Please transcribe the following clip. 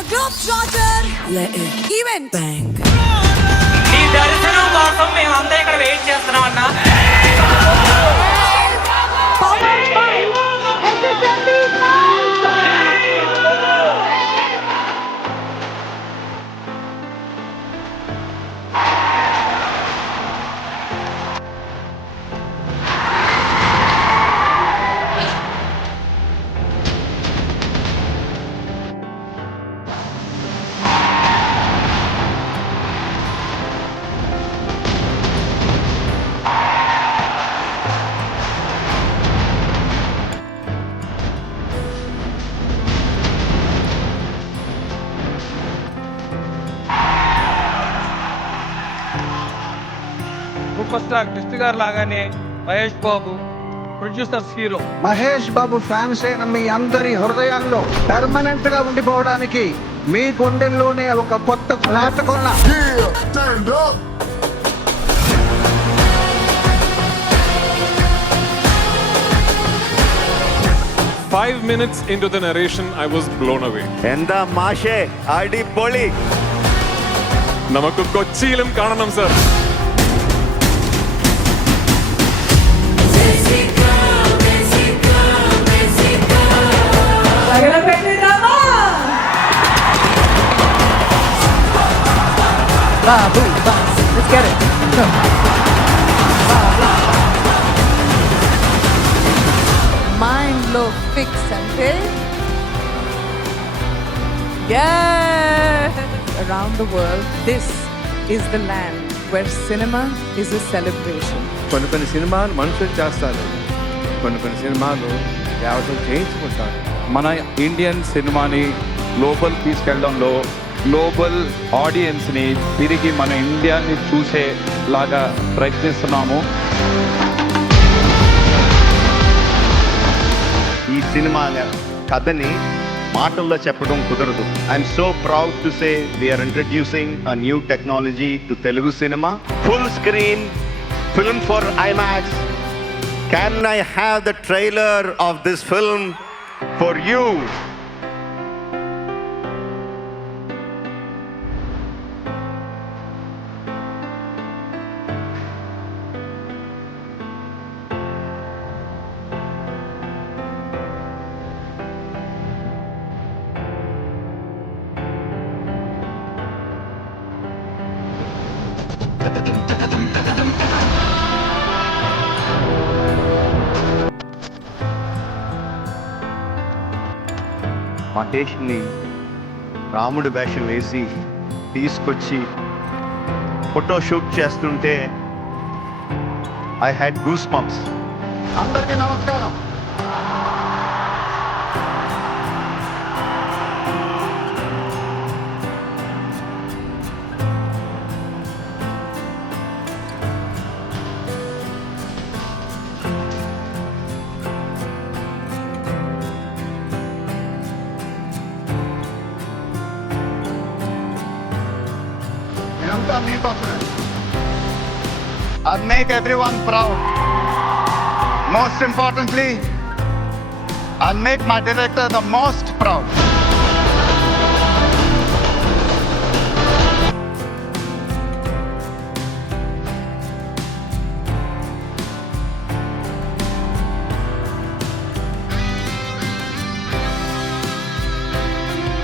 The Globetrotter event. ఈ దర్శనం కోసం మేమంతా ఇక్కడ వెయిట్ చేస్తున్నాం అన్నా. సూపర్ స్టార్ కృష్ణ గారు లాగానే మహేష్ బాబు ప్రొడ్యూసర్స్ హీరో. మహేష్ బాబు ఫ్యాన్స్ అయిన మీ అందరి హృదయాల్లో పర్మనెంట్ గా ఉండిపోవడానికి మీ గుండెల్లోనే ఒక కొత్త ఫ్లాట్ కొన్నా. Five minutes into the narration, I was blown away. എന്താ മാഷേ അടിപൊളി. നമുക്ക് കൊച്ചിയിലും കാണണം sir. Let's get it. Mind lo fix ante. Yes. Around the world, this is the land where cinema is a celebration. కొన్ని సినిమాలు మనుషులు చేస్తారు, కొన్ని సినిమాలు దేవతలు చేయించుకుంటారు. మన ఇండియన్ సినిమాని గ్లోబల్ తీసుకెళ్ళడంలో గ్లోబల్ ఆడియన్స్ని తిరిగి మన ఇండియాని చూసేలాగా ప్రయత్నిస్తున్నాము. ఈ సినిమా కథని మాటల్లో చెప్పడం కుదరదు. I'm so proud to say we're introducing a new technology to Telugu cinema. Full screen film for IMAX. Can I have the trailer of this film for you? మహేష్ని రాముడి వేషం వేసి తీసుకొచ్చి ఫోటో షూట్ చేస్తుంటే ఐ హ్యాడ్ గూస్ బంప్స్. అందరికీ నమస్కారం. I'll make everyone proud. Most importantly, I'll make my director the most proud.